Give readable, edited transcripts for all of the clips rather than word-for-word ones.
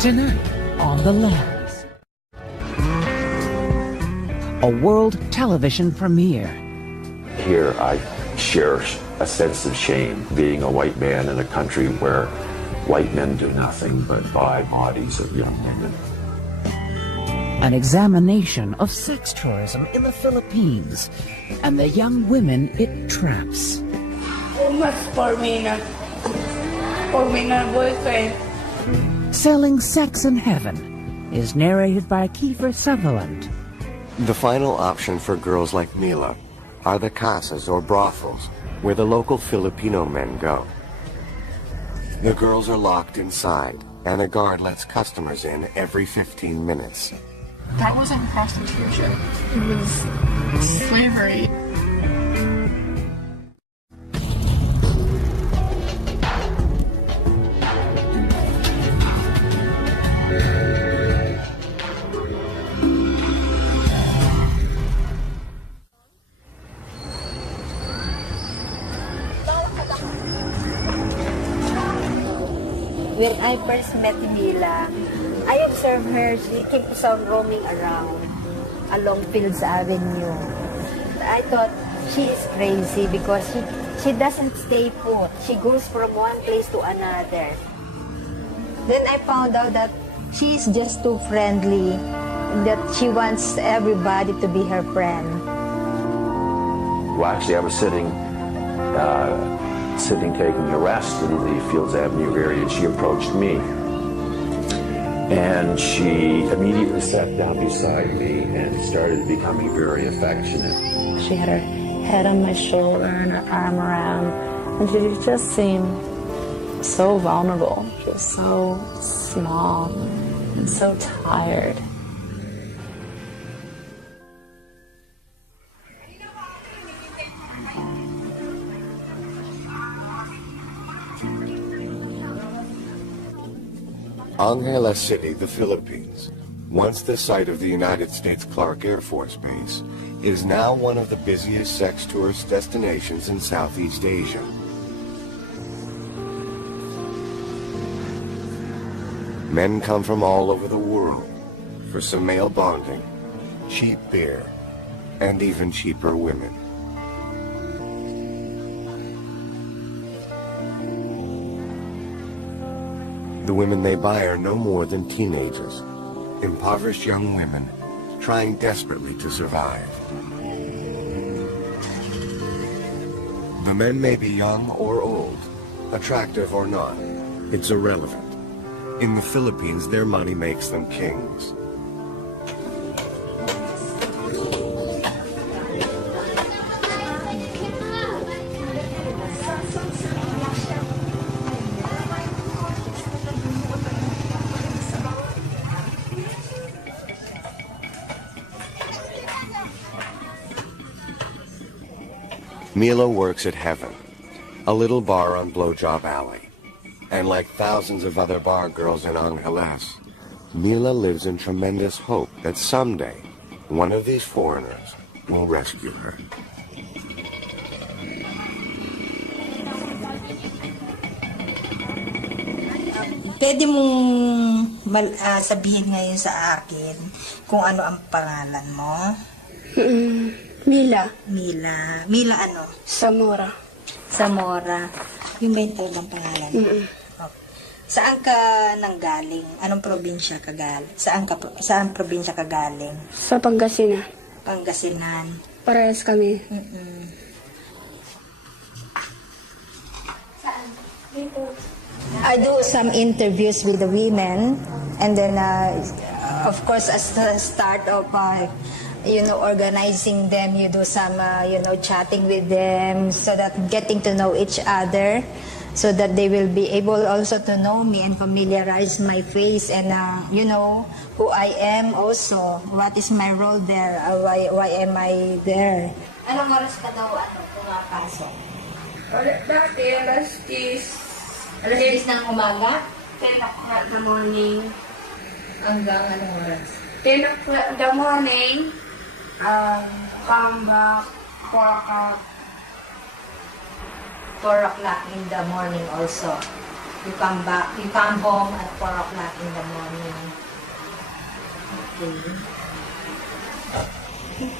Tonight on The Lands. A world television premiere. Here I share a sense of shame being a white man in a country where white men do nothing but buy bodies of young women. An examination of sex tourism in the Philippines and the young women it traps. Mas for me na boyfriend. Selling Sex in Heaven is narrated by Kiefer Sutherland. The final option for girls like Mila are the casas or brothels where the local Filipino men go. The girls are locked inside and a guard lets customers in every 15 minutes. That wasn't prostitution. It was slavery. When I first met Mila, I observed her. She keeps on roaming around along Fields Avenue. I thought she is crazy because she doesn't stay put. She goes from one place to another. Then I found out that she is just too friendly, that she wants everybody to be her friend. Well, actually, I was sitting taking a rest in the Fields Avenue area, and she approached me. And she immediately sat down beside me and started becoming very affectionate. She had her head on my shoulder and her arm around, and she just seemed so vulnerable. She was so small and so tired. Angeles City, the Philippines, once the site of the United States Clark Air Force Base, is now one of the busiest sex tourist destinations in Southeast Asia. Men come from all over the world for some male bonding, cheap beer, and even cheaper women. The women they buy are no more than teenagers, impoverished young women trying desperately to survive. The men may be young or old, attractive or not, it's irrelevant. In the Philippines, their money makes them kings. Mila works at Heaven, a little bar on Blowjob Alley. And like thousands of other bar girls in Angeles, Mila lives in tremendous hope that someday one of these foreigners will rescue her. Pwede mong sabihin ngayon sa akin kung ano ang pangalan mo? Mila. Mila. Mila ano? Zamora. Zamora. Yung ba yung talagang pangalan mo? Okay. Saan ka nanggaling? Anong probinsya ka galing? Saan probinsya ka galing? Sa Pangasinan. Pangasinan. Parehas kami. I do some interviews with the women, and then of course as the start of organizing them, you do some chatting with them, so that getting to know each other, so that they will be able also to know me and familiarize my face and who I am also, what is my role there, why am I there. Anong oras ka daw pumapasok? Dati, alas 10. Alas 10 ng umaga? 10 o'clock in the morning. Hanggang anong oras? 10 o'clock in the morning. Come back 4 o'clock. 4 o'clock in the morning also. You come back, you come home at 4 o'clock in the morning. Okay.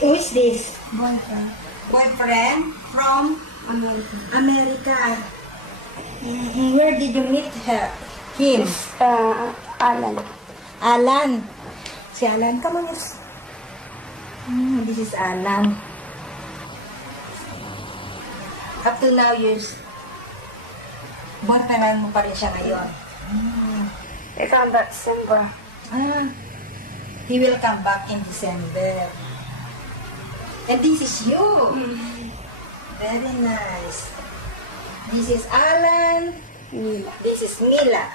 Who is this? Boyfriend. Boyfriend from America. America. Where did you meet her? Him? Alan. Alan. Si Alan, come on. This is Alan. Up to now, boyfriend mo pa rin siya ngayon. They come back December. He will come back in December. And this is you. Very nice. This is Alan. Mila. This is Mila.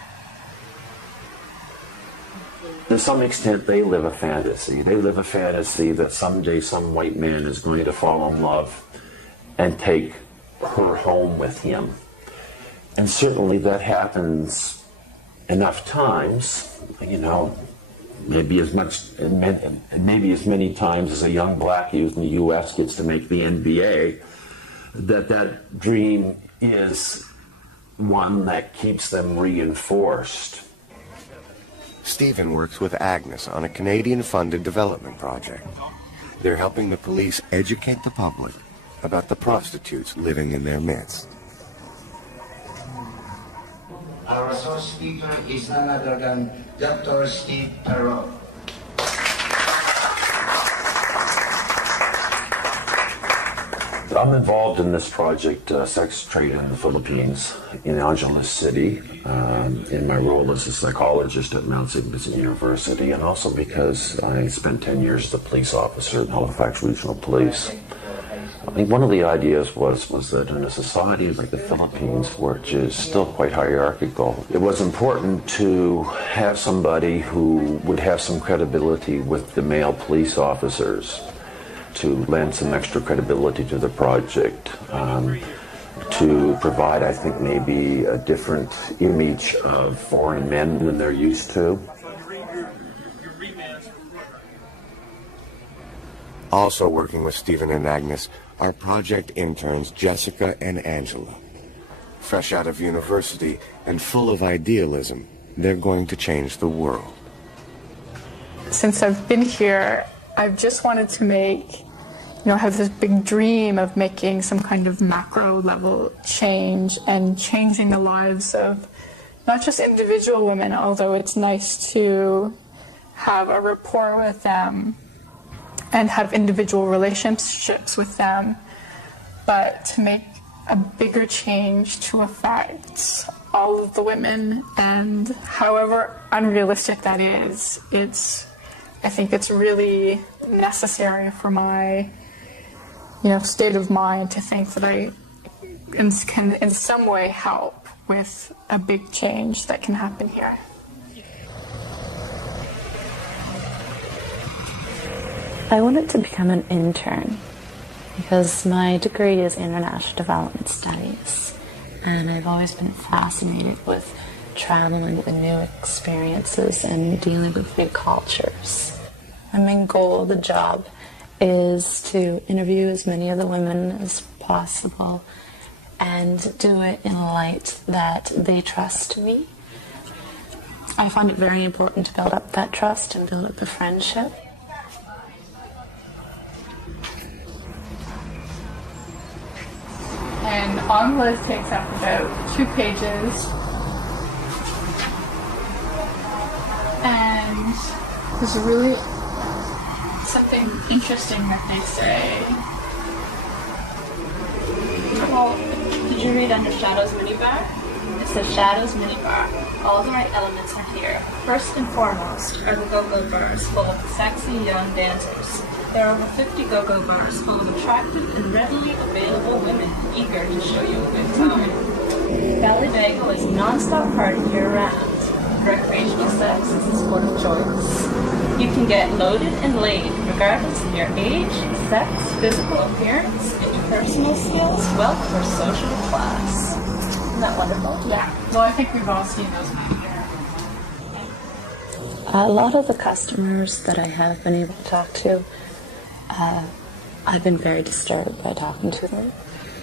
To some extent, they live a fantasy. They live a fantasy that someday some white man is going to fall in love and take her home with him. And certainly that happens enough times, maybe as many times as a young black youth in the U.S. gets to make the NBA, that dream is one that keeps them reinforced. Stephen works with Agnes on a Canadian-funded development project. They're helping the police educate the public about the prostitutes living in their midst. Our source speaker is none other than Dr. Steve Perot. I'm involved in this project, Sex Trade in the Philippines, in Angeles City, in my role as a psychologist at Mount St. Vincent University, and also because I spent 10 years as a police officer in Halifax Regional Police. I think one of the ideas was that in a society like the Philippines, which is still quite hierarchical, it was important to have somebody who would have some credibility with the male police officers to lend some extra credibility to the project, to provide, I think, maybe a different image of foreign men than they're used to. Also working with Stephen and Agnes are project interns Jessica and Angela. Fresh out of university and full of idealism, they're going to change the world. Since I've been here, I've just wanted to have this big dream of making some kind of macro level change and changing the lives of not just individual women, although it's nice to have a rapport with them and have individual relationships with them, but to make a bigger change to affect all of the women. And however unrealistic that is, I think it's really necessary for my state of mind to think that I can in some way help with a big change that can happen here. I wanted to become an intern because my degree is International Development Studies, and I've always been fascinated with traveling with new experiences and dealing with new cultures. My main goal of the job is to interview as many of the women as possible and do it in a light that they trust me. I find it very important to build up that trust and build up a friendship. And on the list takes up about 2 pages. And there's really something interesting that they say. Well, did you read under Shadows Minibar? It says Shadows Minibar. All the right elements are here. First and foremost are the go-go bars full of sexy young dancers. There are over 50 go-go bars full of attractive and readily available women eager to show you a good time. Valley Bagel is non-stop party year-round. Recreational sex is the sport of choice. You can get loaded and laid regardless of your age, sex, physical appearance, interpersonal skills, wealth, or social class. Isn't that wonderful? Yeah. Well, I think we've all seen those men here. A lot of the customers that I have been able to talk to, I've been very disturbed by talking to them.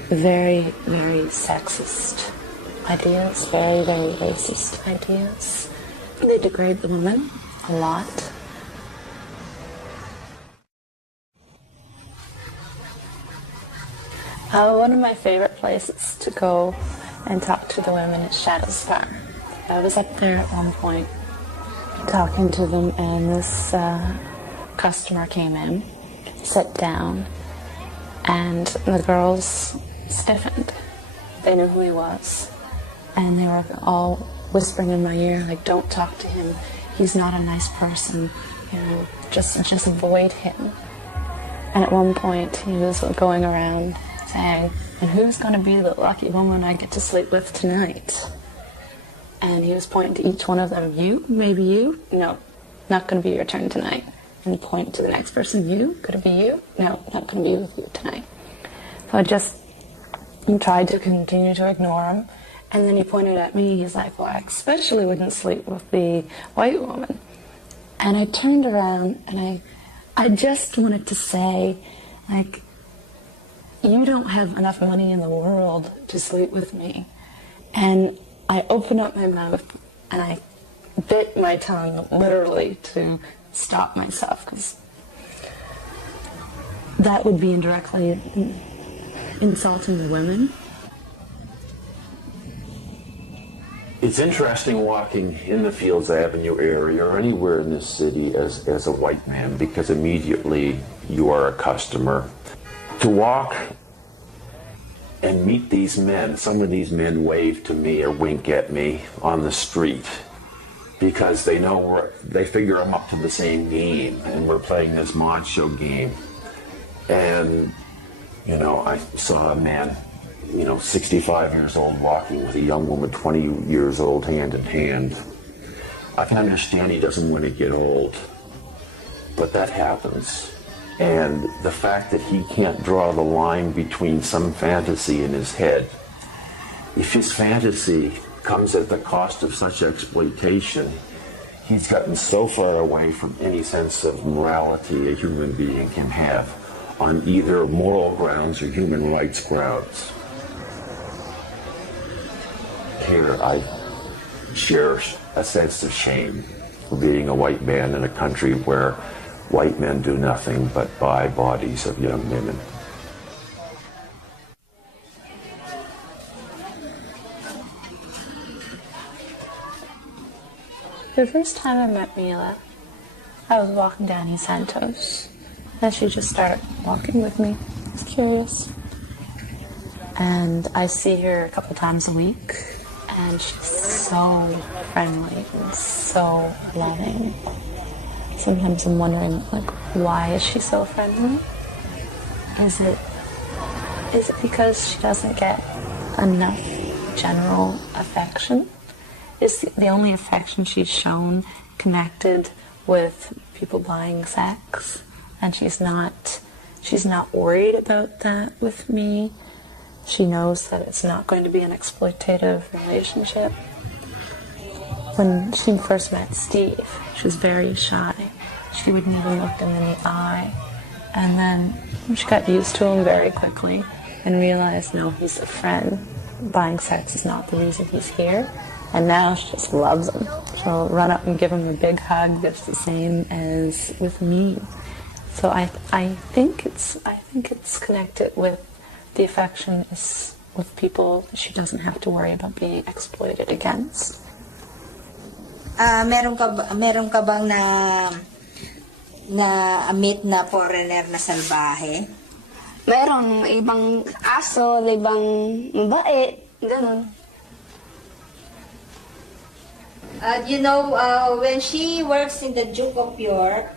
Very, very sexist. ideas, very, very racist ideas. They degrade the woman a lot. One of my favorite places to go and talk to the women is Shadows Bar. I was up there at one point talking to them, and this customer came in, sat down, and the girls stiffened. They knew who he was, and they were all whispering in my ear, like, don't talk to him, he's not a nice person, you know, just avoid him. And at one point he was going around saying, and who's going to be the lucky woman I get to sleep with tonight? And he was pointing to each one of them. You? Maybe you? No, not going to be your turn tonight. And point to the next person. You? Could it be you? No, not going to be with you tonight. So I just tried to continue to ignore him. And then he pointed at me. He's like, well, I especially wouldn't sleep with the white woman. And I turned around and I just wanted to say, like, you don't have enough money in the world to sleep with me. And I opened up my mouth and I bit my tongue literally to stop myself, because that would be indirectly insulting the women. It's interesting walking in the Fields Avenue area or anywhere in this city as a white man, because immediately you are a customer. To walk and meet these men, some of these men wave to me or wink at me on the street because they know they figure I'm up to the same game and we're playing this mod show game. And, you know, I saw a man, 65 years old walking with a young woman 20 years old hand in hand. I can understand he doesn't want to get old, but that happens. And the fact that he can't draw the line between some fantasy in his head, if his fantasy comes at the cost of such exploitation, he's gotten so far away from any sense of morality a human being can have on either moral grounds or human rights grounds. Here, I share a sense of shame for being a white man in a country where white men do nothing but buy bodies of young women. The first time I met Mila, I was walking down East Santos, and she just started walking with me. I was curious. And I see her a couple times a week, and she's so friendly and so loving. Sometimes I'm wondering, like, why is she so friendly? Is it because she doesn't get enough general affection? Is the only affection she's shown connected with people buying sex? And she's not worried about that with me. She knows that it's not going to be an exploitative relationship. When she first met Steve, she was very shy. She wouldn't even look him in the eye. And then she got used to him very quickly and realized, no, he's a friend. Buying sex is not the reason he's here. And now she just loves him. She'll run up and give him a big hug just the same as with me. So I think it's connected with the affection is with people she doesn't have to worry about being exploited against. Meron ka bang na-meet na foreigner na salbahe? Meron ibang aso, ibang mabait, ganun. When she works in the Duke of York,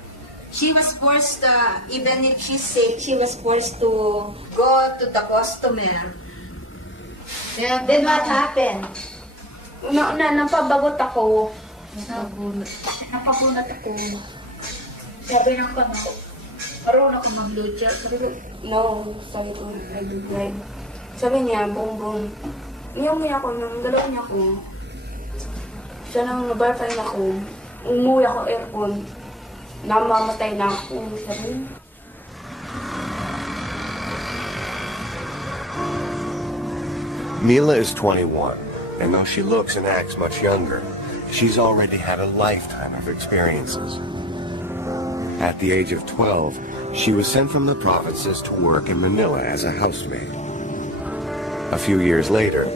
she was forced, even if she's sick, she was forced to go to the customer. Then what happened? Napabagot ako. Napabunat ako. Sabi ng kano, marunong ako mag-lucha. Sabi ko, no. Sabi ko, like, sabi niya, boom. Umiyak ako, nanggalawin niya ako. Siya nang nabarfay na ako. Umuwi ako aircon. Namamatay na ako. Sabi niya. Mila is 21, And though she looks and acts much younger, she's already had a lifetime of experiences. At the age of 12, she was sent from the provinces to work in Manila as a housemaid. A few years later,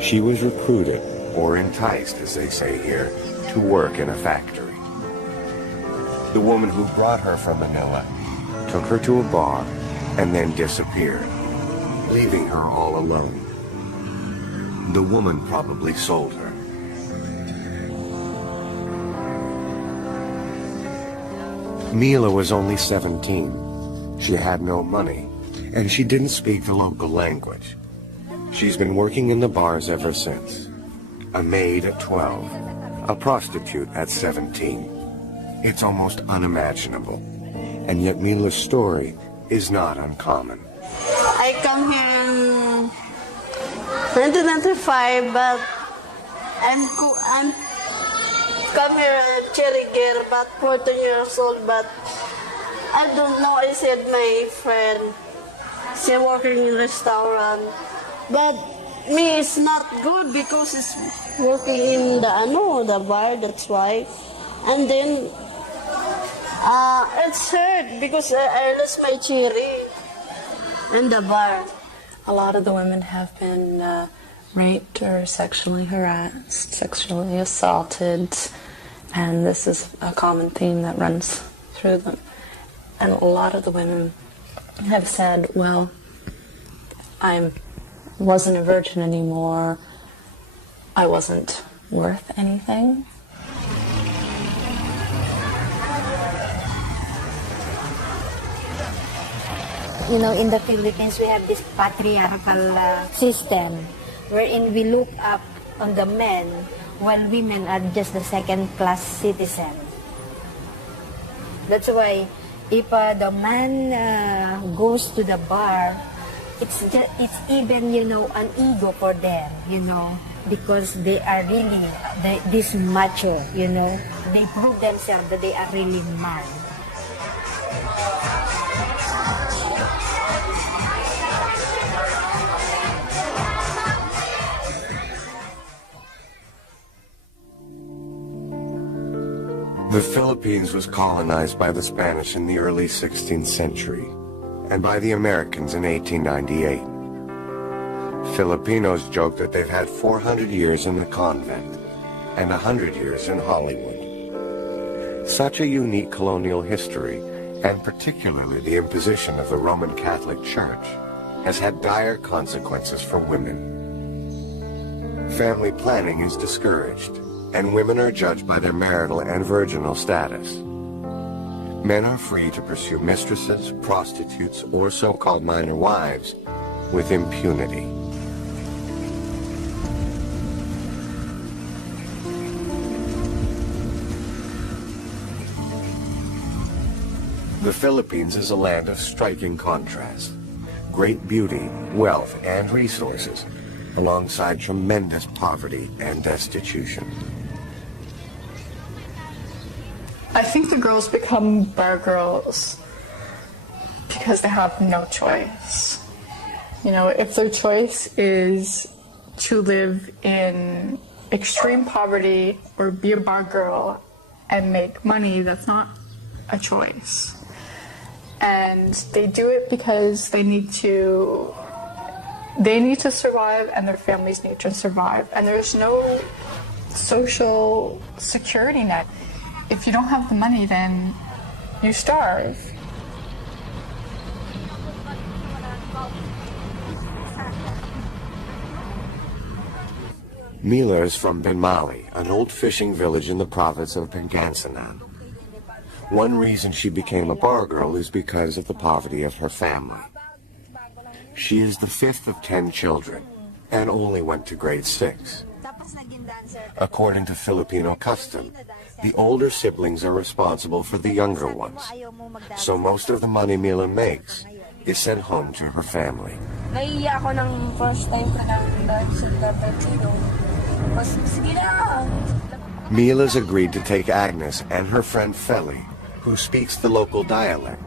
she was recruited, or enticed, as they say here, to work in a factory. The woman who brought her from Manila took her to a bar and then disappeared, leaving her all alone. The woman probably sold her. Mila was only 17. She had no money, and she didn't speak the local language. She's been working in the bars ever since. A maid at 12, a prostitute at 17. It's almost unimaginable. And yet Mila's story is not uncommon. I come here in 1995, but I'm come here a cherry girl, about 14 years old, but I don't know. I said my friend, she working in restaurant, but me is not good because it's working in the bar. That's why, and then it's hurt because I lost my cherry in the bar. A lot of the women have been raped or sexually harassed, sexually assaulted, and this is a common theme that runs through them. And a lot of the women have said, well, I wasn't a virgin anymore, I wasn't worth anything. You know, in the Philippines, we have this patriarchal system wherein we look up on the men while women are just the second-class citizen. That's why if the man goes to the bar, it's even, you know, an ego for them, you know, because they are really this macho, you know. They prove themselves that they are really man. The Philippines was colonized by the Spanish in the early 16th century and by the Americans in 1898. Filipinos joke that they've had 400 years in the convent and 100 years in Hollywood. Such a unique colonial history, and particularly the imposition of the Roman Catholic Church, has had dire consequences for women. Family planning is discouraged, and women are judged by their marital and virginal status. Men are free to pursue mistresses, prostitutes, or so-called minor wives with impunity. The Philippines is a land of striking contrast. Great beauty, wealth, and resources, alongside tremendous poverty and destitution. I think the girls become bar girls because they have no choice. You know, if their choice is to live in extreme poverty or be a bar girl and make money, that's not a choice. And they do it because they need to survive, and their families need to survive. And there's no social security net. If you don't have the money, then you starve. Mila is from Benmali, an old fishing village in the province of Pangasinan. One reason she became a bar girl is because of the poverty of her family. She is the fifth of 10 children and only went to grade 6. According to Filipino custom, the older siblings are responsible for the younger ones, so most of the money Mila makes is sent home to her family. Naiiyak ako ng first time ko na sa Tapatino. Mas sige na. Mila's agreed to take Agnes and her friend Feli, who speaks the local dialect,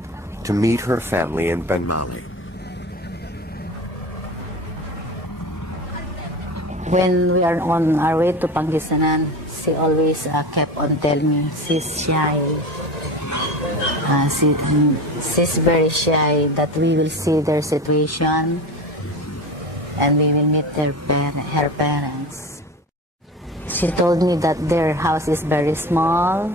to meet her family in Benmali. When we are on our way to Pangasinan, she always kept on telling me she's shy. She's very shy that we will see their situation and we will meet her parents. She told me that their house is very small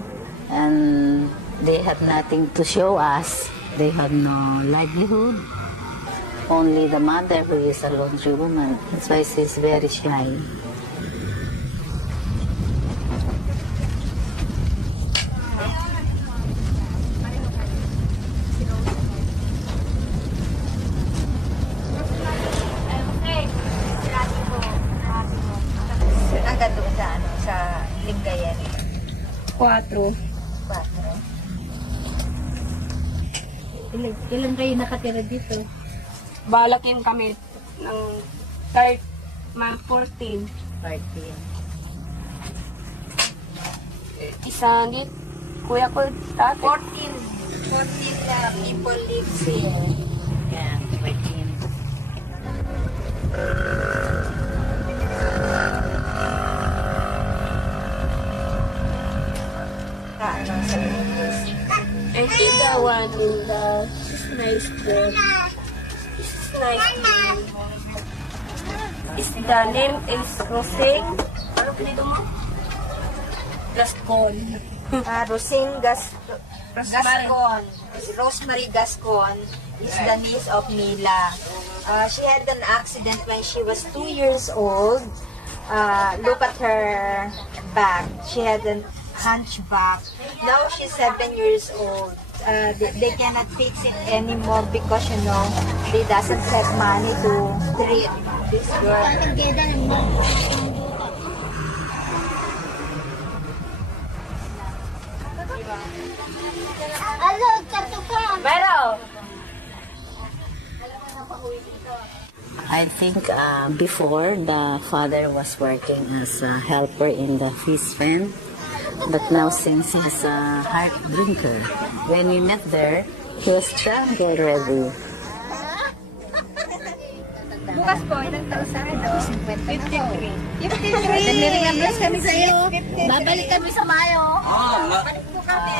and they have nothing to show us. They have no livelihood. Only the mother who is a laundry woman. That's why she's very shy. Hanggang doon sa Lingayen? 4. Ilan kayo nakatira dito? Balakin kami ng 14. 14. Isa ni kuya ko dati. 14 people lives here. Yeah, 14. I see the one in the nice girl. It's nice. The name is Rosing. Ano pinito mo? Gascon. Rosing Gascon. Rosemary Gascon is the niece of Mila. She had an accident when she was 2 years old. Look at her back. She had a hunchback. Now she's 7 years old. They cannot fix it anymore because, you know, they doesn't have money to treat this girl. I think before the father was working as a helper in the fish pen, but now since he's a hard drinker, when we met there, he was drunk already. Bukas po, ilang taon sa akin? 53. 53! Nire-rebless kami sa iyo. Babalik kami sa Mayo. Babalik po kami.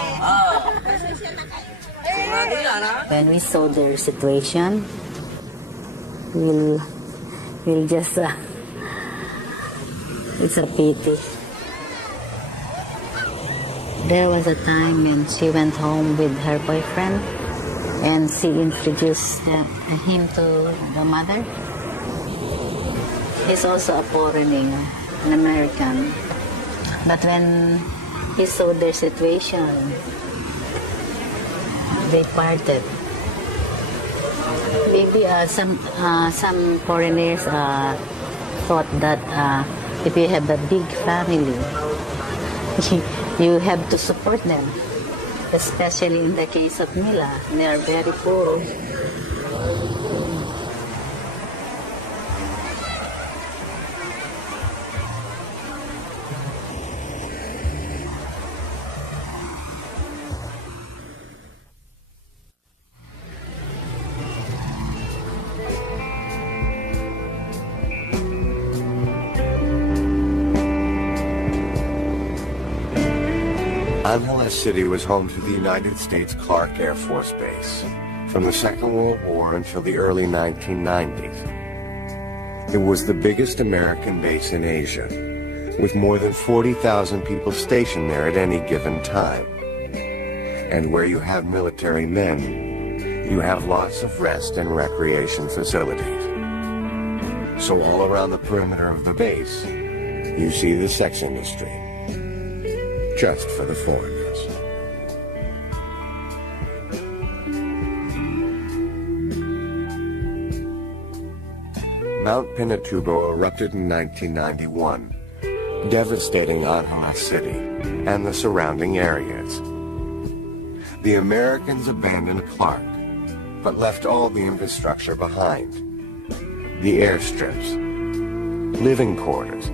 When we saw their situation, we'll just, it's a pity. There was a time when she went home with her boyfriend and she introduced him to the mother. He's also a foreigner, an American. But when he saw their situation, they parted. Maybe some foreigners thought that if you have a big family, you have to support them. Especially in the case of Mila, they are very poor. Angeles City was home to the United States Clark Air Force Base from the Second World War until the early 1990s. It was the biggest American base in Asia, with more than 40,000 people stationed there at any given time. And where you have military men, you have lots of rest and recreation facilities. So all around the perimeter of the base, you see the sex industry. Just for the foreigners. Mount Pinatubo erupted in 1991, devastating Angeles City and the surrounding areas. The Americans abandoned Clark, but left all the infrastructure behind. The airstrips, living quarters,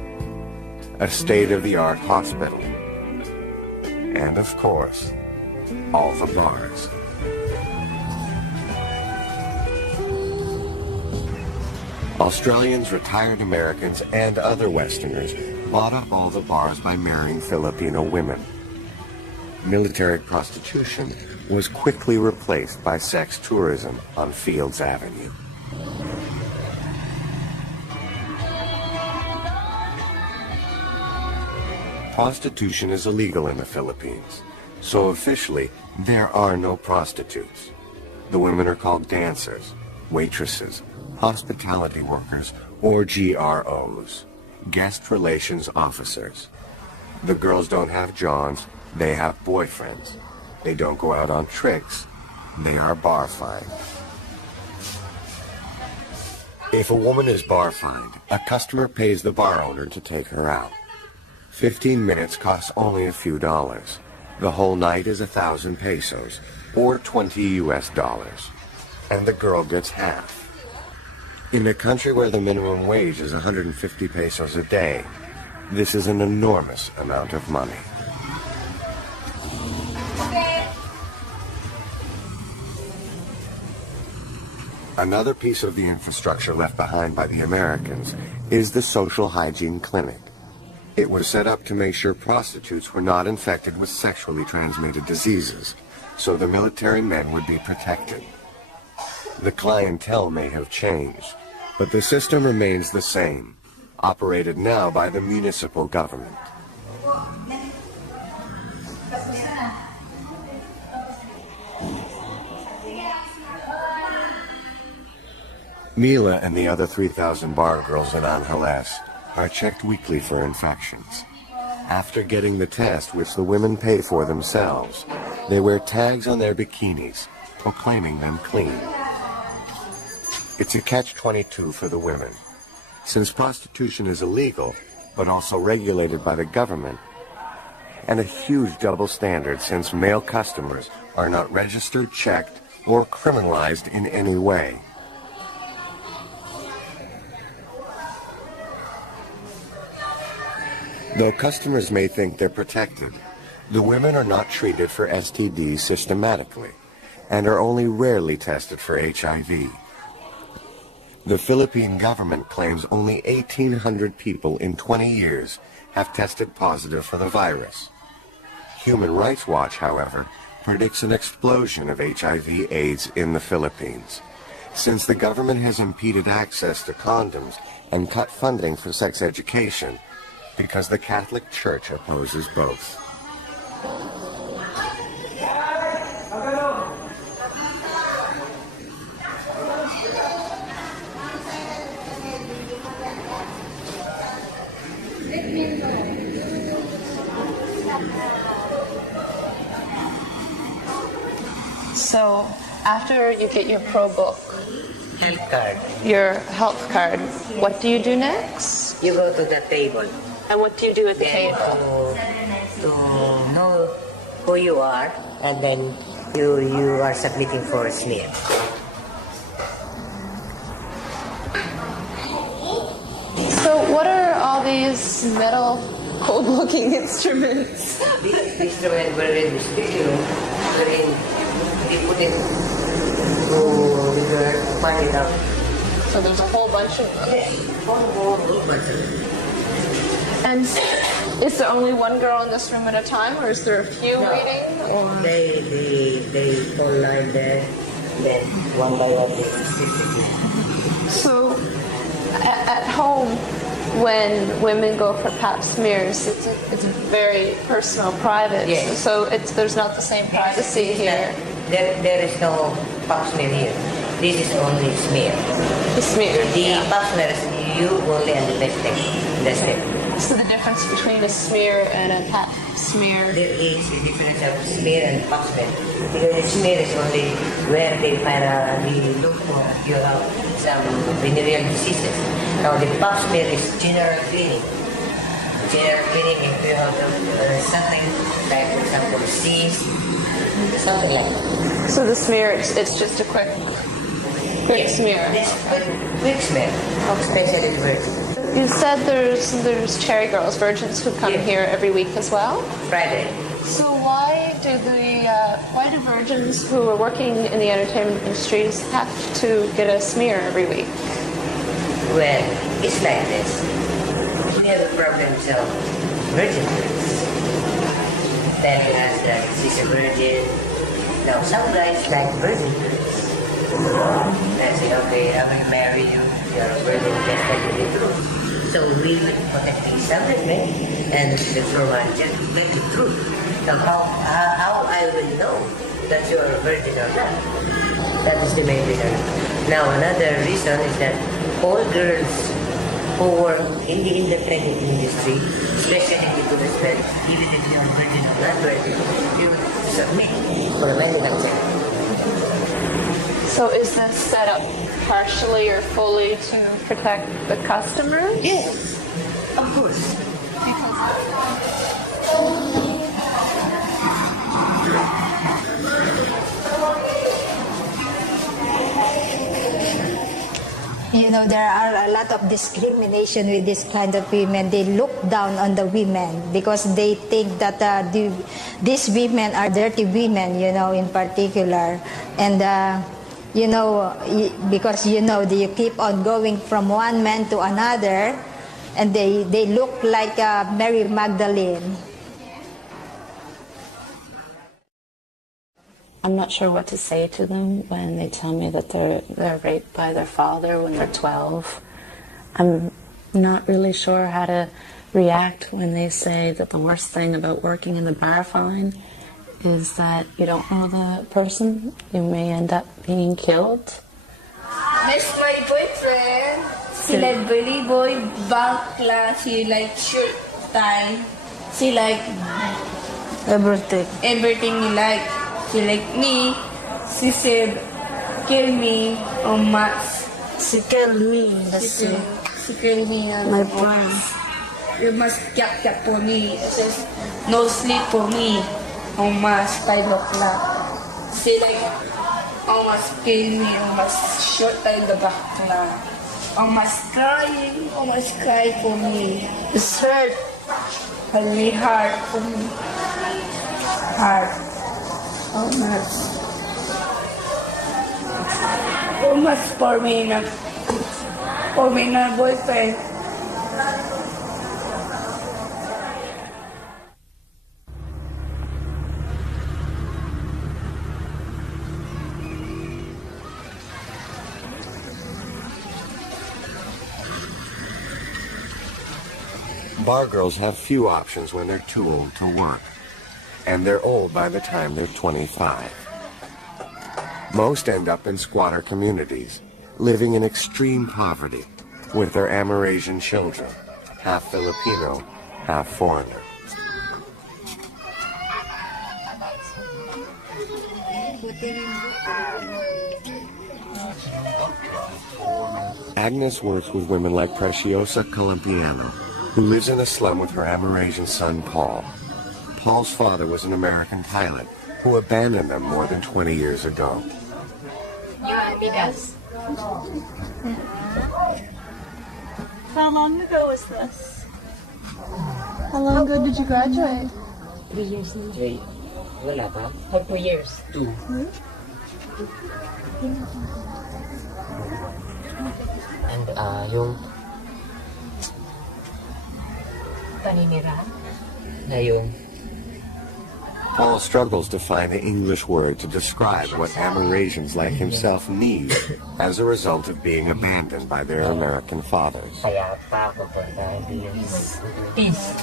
a state-of-the-art hospital, and of course, all the bars. Australians, retired Americans, and other Westerners bought up all the bars by marrying Filipino women. Military prostitution was quickly replaced by sex tourism on Fields Avenue. Prostitution is illegal in the Philippines, so officially there are no prostitutes. The women are called dancers, waitresses, hospitality workers, or GROs, guest relations officers. The girls don't have Johns, they have boyfriends. They don't go out on tricks, they are bar-fined. If a woman is bar-fined, a customer pays the bar owner to take her out. 15 minutes costs only a few dollars. The whole night is 1,000 pesos, or 20 US dollars. And the girl gets half. In a country where the minimum wage is 150 pesos a day, this is an enormous amount of money. Another piece of the infrastructure left behind by the Americans is the social hygiene clinic. It was set up to make sure prostitutes were not infected with sexually transmitted diseases, so the military men would be protected. The clientele may have changed, but the system remains the same, operated now by the municipal government. Mila and the other 3,000 bar girls in Angeles are checked weekly for infections. After getting the test, which the women pay for themselves, they wear tags on their bikinis, proclaiming them clean. It's a catch-22 for the women. Since prostitution is illegal, but also regulated by the government, and a huge double standard since male customers are not registered, checked, or criminalized in any way. Though customers may think they're protected, the women are not treated for STDs systematically and are only rarely tested for HIV. The Philippine government claims only 1,800 people in 20 years have tested positive for the virus. Human Rights Watch, however, predicts an explosion of HIV/AIDS in the Philippines, since the government has impeded access to condoms and cut funding for sex education because the Catholic Church opposes both. So, after you get your pro book, health card, your health card, what do you do next? You go to the table. And what do you do at the table? To know who you are, and then you are submitting for a smear. So what are all these metal, cold-looking instruments? This instrument wherein we stick wherein we put it to find it out. So there's a whole bunch of them. Whole bunch of them. And is there only one girl in this room at a time, or is there a few waiting? Or? They all line there, then one by one they stick. So at home, when women go for pap smears, it's very personal, private. Yes. So there's not the same privacy here. There is no pap smear here. This is only smear. The smear. The pap smear is you only on the left leg. That's it. So the difference between a smear and a pap smear? There is a difference of smear and pap smear. Because the smear is only where they look for you have some venereal diseases. Now the pap smear is general cleaning. General cleaning if you have something like, for example, disease, something like that. So the smear, it's just a quick smear. Yes, quick smear. How special it works. You said there's cherry girls, virgins who come here every week as well? Friday. So why do virgins who are working in the entertainment industries have to get a smear every week? Well, it's like this. We have a problem of virgin girls. Telling us that she's a virgin. Now, some guys like virgin girls. I say, okay, I will marry you. You're a virgin, just like the truth. So we will protect the establishment and the formal just make the truth. So how I will know that you are a virgin or not? That is the main reason. Now, another reason is that all girls who work in the independent industry, especially in the restaurant, even if you are virgin or not virgin, you submit for medical check. So is this set up partially or fully to protect the customer? Yes, of course. You know, there are a lot of discrimination with this kind of women. They look down on the women because they think that these women are dirty women, you know, in particular. And, you know, because, you know, you keep on going from one man to another, and they look like Mary Magdalene. I'm not sure what to say to them when they tell me that they're raped by their father when they're 12. I'm not really sure how to react when they say that the worst thing about working in the bar fine is that you don't know the person. You may end up being killed. Miss my boyfriend. She like belly boy, bangla. She like shirt style. She like Everything. everything you like. She like me. She said, kill me or max. She killed me. She killed me. My friend. You must get for me. It says, no sleep for me. Almost 5 o'clock. She like, almost kill me. Almost shot in the back na. Almost cry for me. It's hurt. Really hard for me. Hard. Almost for me na boyfriend. Bar girls have few options when they're too old to work, and they're old by the time they're 25. Most end up in squatter communities, living in extreme poverty, with their Amerasian children, half Filipino, half foreigner. Agnes works with women like Preciosa Colompiano, who lives in a slum with her Amerasian son, Paul. Paul's father was an American pilot who abandoned them more than 20 years ago. You and Bigas. How long ago was this? How long ago did you graduate? 3 years na. 3. Wala pa? Or 2 years? 2. And yung paninira na yung Paul struggles to find the English word to describe what Amerasians like himself need as a result of being abandoned by their American fathers. kaya pa ako po dahil peace.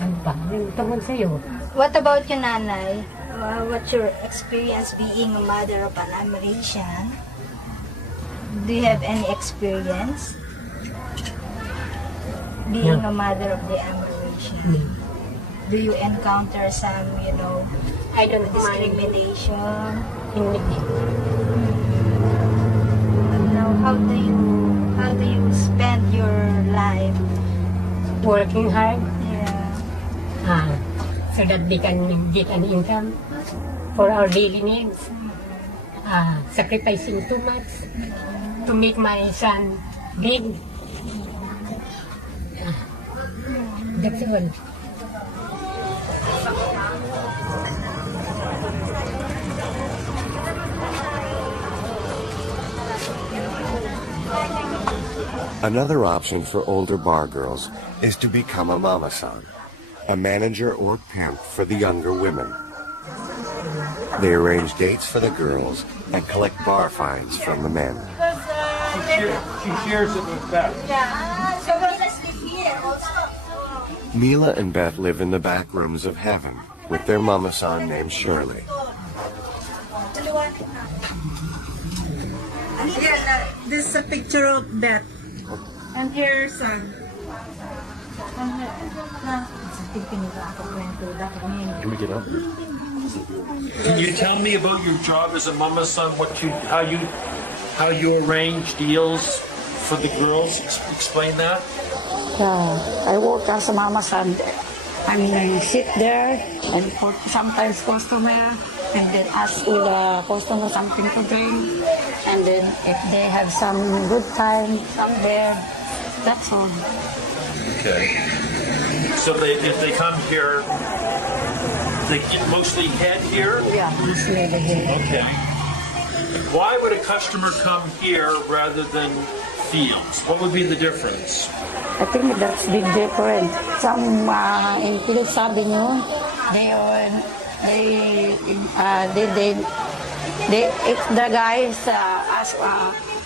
Ano pa? Yung tungkol sa'yo. What about you, Nanay? What's your experience being a mother of an Amerasian? Do you have any experience being a mother of the Amerasian? Do you encounter some, you know, I don't discrimination? Hindi. Now, how do you spend your life? Working hard Yeah. So that they can get an income for our daily needs. Sacrificing too much to make my son big. That's all. Another option for older bar girls is to become a mama-san, a manager or pimp for the younger women. They arrange dates for the girls and collect bar fines from the men. She shares it with Beth. So we just live here also. Mila and Beth live in the back rooms of heaven with their mama-san named Shirley. This is a picture of Beth. And here's son. Can we get up? Can you tell me about your job as a mama son? How you arrange deals for the girls? Explain that. I work as a mama son. I sit there and sometimes customer, and then ask the customer something to drink, and then if they have some good time somewhere, that's all. Okay. So if they come here, they mostly head here? Yeah, mostly the head. Okay. Why would a customer come here rather than Fields? What would be the difference? I think that's big different. Some in Fields Avenue, if the guys ask,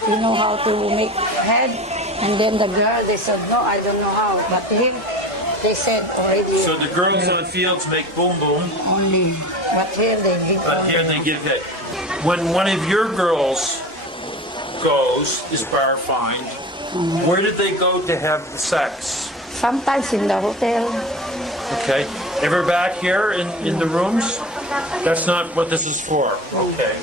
you know how to make head, and then the girl, they said, no, I don't know how. But here, they said already. So the girls on Fields make boom boom. Only. But here they give. But here they give head. When one of your girls goes, is bar fined, where did they go to have the sex? Sometimes in the hotel. Okay. Ever back here in the rooms? That's not what this is for. Okay.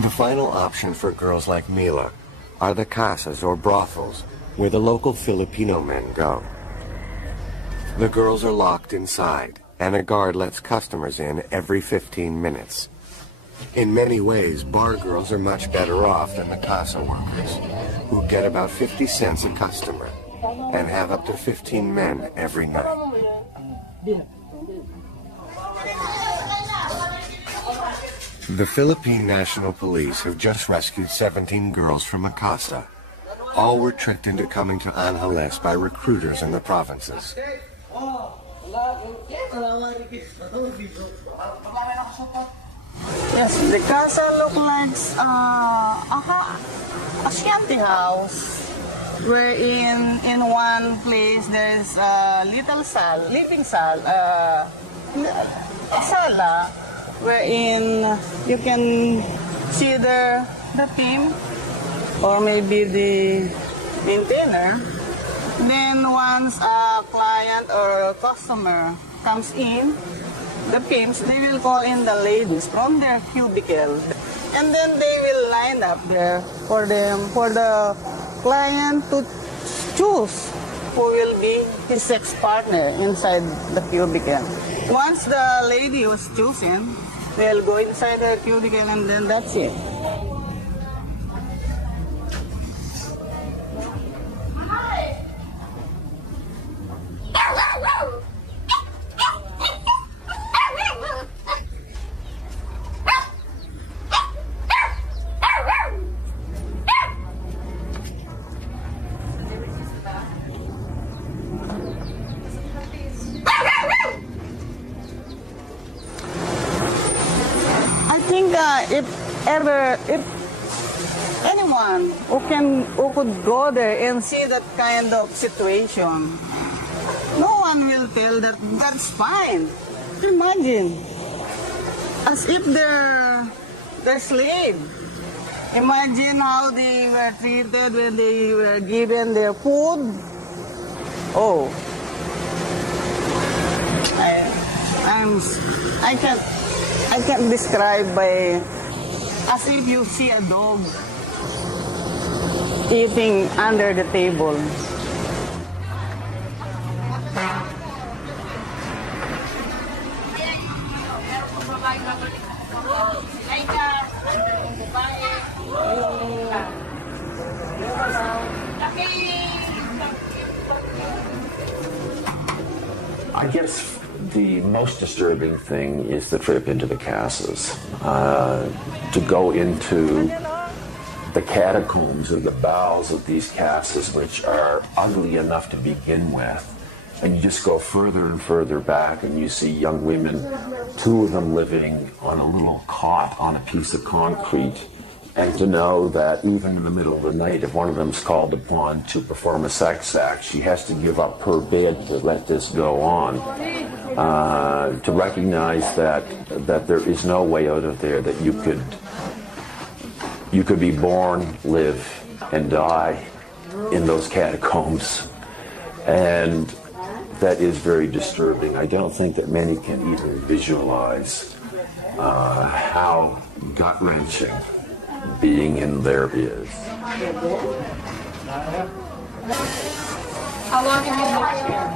The final option for girls like Mila are the casas or brothels, where the local Filipino men go. The girls are locked inside, and a guard lets customers in every 15 minutes. In many ways, bar girls are much better off than the casa workers, who get about 50 cents a customer and have up to 15 men every night. The Philippine National Police have just rescued 17 girls from a casa. All were tricked into coming to Angeles by recruiters in the provinces. Yes, the casa looks like a shanty house. Wherein in one place there's a little living sala, wherein you can see the team or maybe the maintainer. Then once a client or a customer comes in, the pimps, they will call in the ladies from their cubicle. And then they will line up there for the client to choose who will be his sex partner inside the cubicle. Once the lady was chosen, they'll go inside her cubicle and then that's it. If anyone who could go there and see that kind of situation, no one will tell that that's fine. Imagine, as if they're slave. Imagine how they were treated when they were given their food. Oh, I can't describe by. As if you see a dog eating under the table. I guess the most disturbing thing is the trip into the casas. To go into the catacombs or the bowels of these casas, which are ugly enough to begin with. And you just go further and further back and you see young women, 2 of them living on a little cot on a piece of concrete. And to know that even in the middle of the night, if one of them is called upon to perform a sex act, she has to give up her bed to let this go on. To recognize that there is no way out of there, that you could be born, live, and die in those catacombs. And that is very disturbing. I don't think that many can even visualize how gut-wrenching being in there is. How long have you lived here?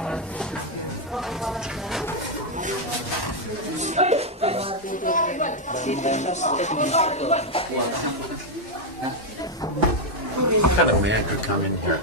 What kind of man could come in here?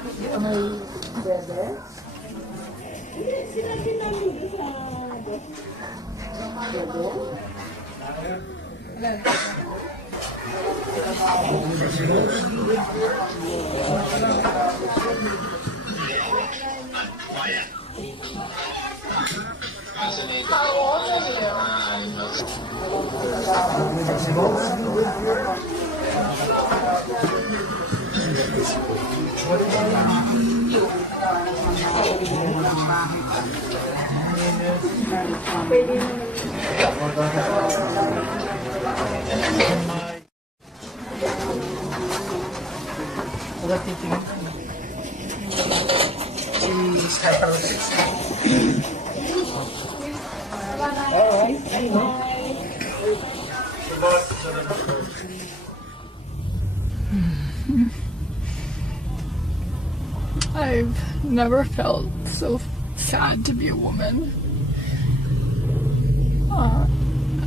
I've never felt so sad to be a woman.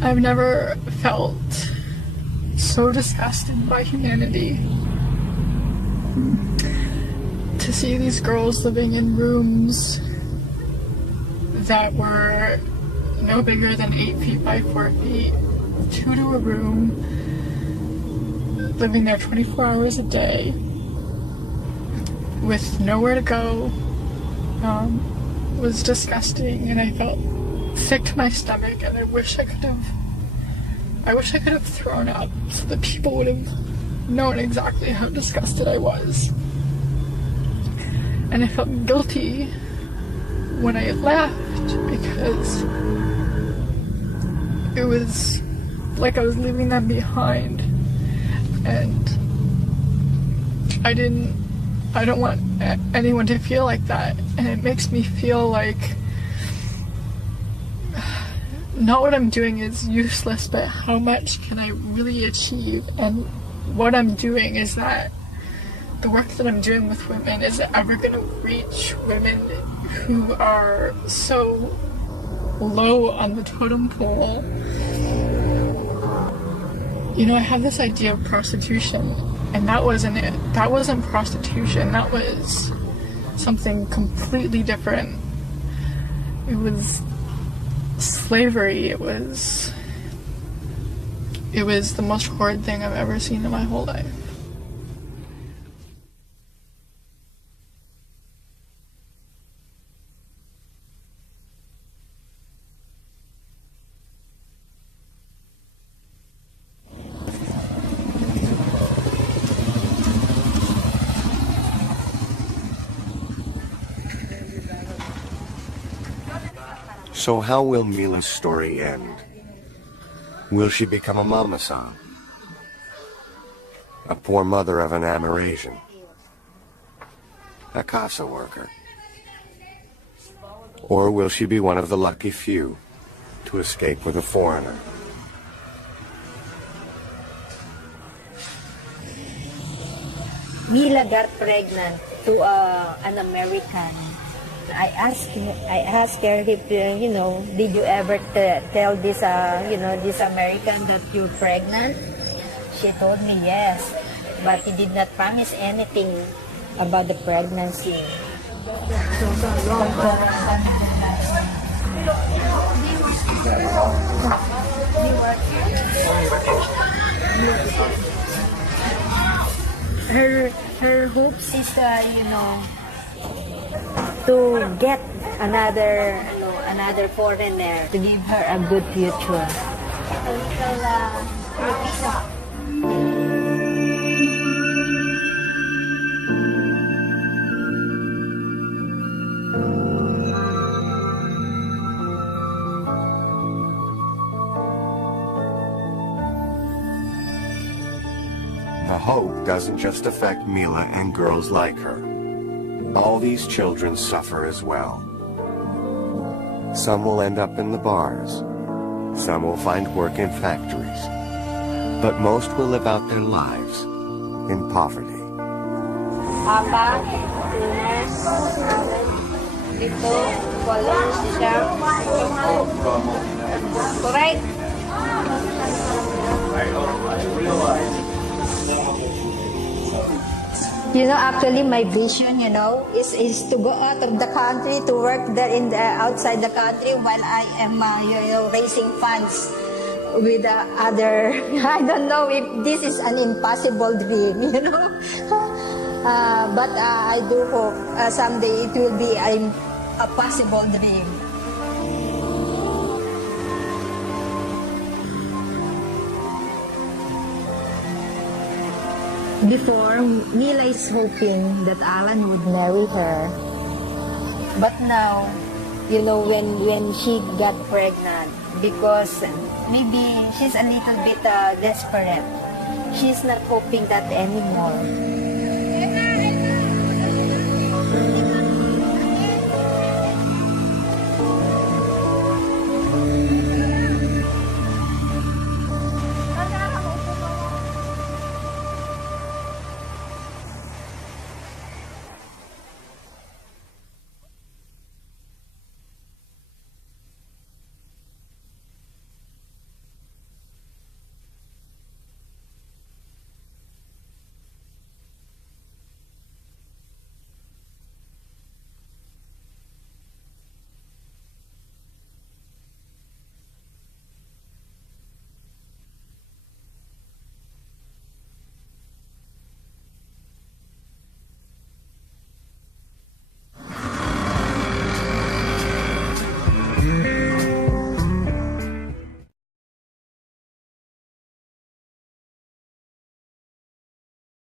I've never felt so disgusted by humanity. To see these girls living in rooms that were no bigger than 8 feet by 4 feet, 2 to a room, living there 24 hours a day, with nowhere to go, was disgusting, and I felt sick to my stomach, and I wish I could have thrown up so that people would have known exactly how disgusted I was. And I felt guilty when I left because it was like I was leaving them behind, and I don't want anyone to feel like that, and it makes me feel like not what I'm doing is useless, but how much can I really achieve. And what I'm doing is that the work that I'm doing with women is ever going to reach women who are so low on the totem pole. You know, I have this idea of prostitution, and that wasn't it. That wasn't prostitution. That was something completely different. It was slavery. It was the most horrid thing I've ever seen in my whole life. So how will Mila's story end? Will she become a mama-san? A poor mother of an Amerasian? A casa worker? Or will she be one of the lucky few to escape with a foreigner? Mila got pregnant to an American. I asked her if, did you ever tell this, this American that you're pregnant? She told me yes, but he did not promise anything about the pregnancy. Her hopes is to get another foreigner to give her a good future. The hope doesn't just affect Mila and girls like her. All these children suffer as well. Some will end up in the bars. Some will find work in factories. But most will live out their lives in poverty. Apat, lunes, dito, walang siyam. Correct? Actually, my vision, is to go out of the country, to work there outside the country while I am, raising funds with other. I don't know if this is an impossible dream, but I do hope someday it will be a possible dream. Before, Mila is hoping that Alan would marry her. But now, when she got pregnant, because maybe she's a little bit desperate, she's not hoping that anymore.